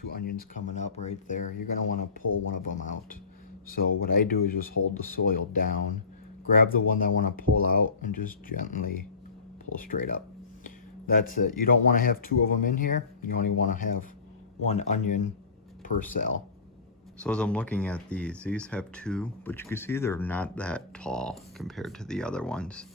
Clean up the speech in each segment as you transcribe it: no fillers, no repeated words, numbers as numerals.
2 onions coming up right there. You're gonna wanna pull one of them out. So what I do is just hold the soil down, grab the one that I wanna pull out, and just gently pull straight up. That's it. You don't wanna have 2 of them in here. You only wanna have 1 onion per cell. So as I'm looking at these have 2, but you can see they're not that tall compared to the other ones.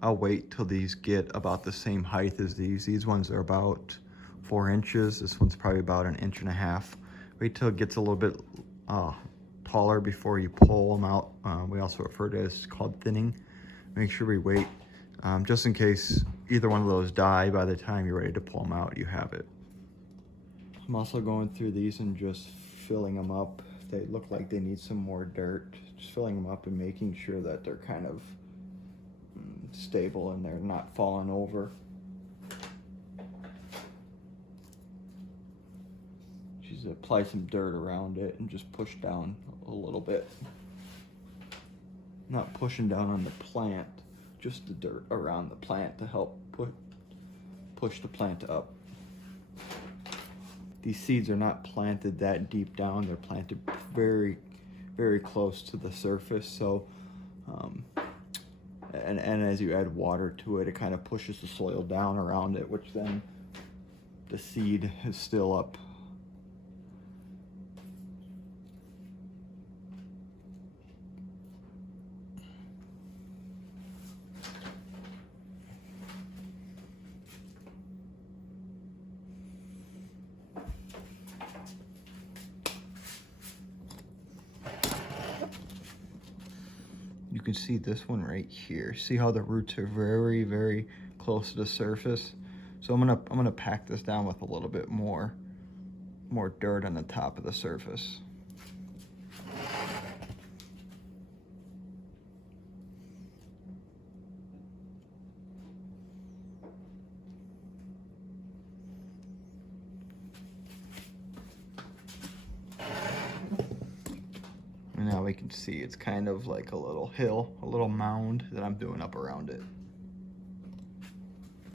I'll wait till these get about the same height as these. These ones are about 4 inches. This one's probably about 1.5 inches. Wait till it gets a little bit taller before you pull them out. We also refer to it as called thinning. Make sure we wait just in case either one of those die. By the time you're ready to pull them out, you have it. I'm also going through these and just filling them up. They look like they need some more dirt. Just filling them up and making sure that they're kind of stable and they're not falling over. Just apply some dirt around it and just push down a little bit. Not pushing down on the plant, just the dirt around the plant to help push the plant up. These seeds are not planted that deep down. They're planted very, very close to the surface. So, and as you add water to it, it kind of pushes the soil down around it, which then the seed is still up. You can see this one right here. See how the roots are very, very close to the surface? So I'm gonna pack this down with a little bit more dirt on the top of the surface. And now we can see it's kind of like a little hill, a little mound that I'm doing up around it.